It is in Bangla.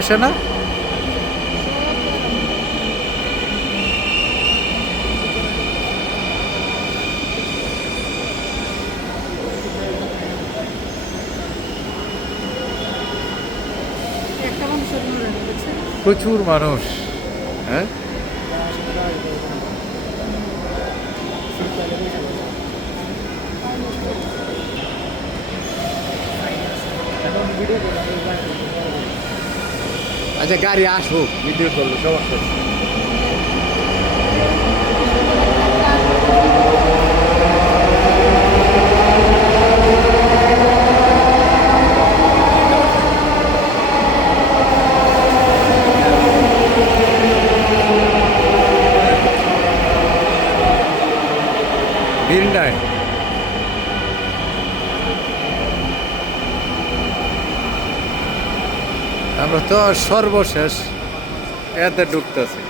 আসে না? একটা মানুষের মনে হচ্ছে প্রচুর মানুষ। হ্যাঁ, আচ্ছা গাড়ি আসুক, ভিডিও করবো, সমস্যা নেই। ভিড় নাই। আমরা তো সর্বশেষ এতে ঢুকতেছি।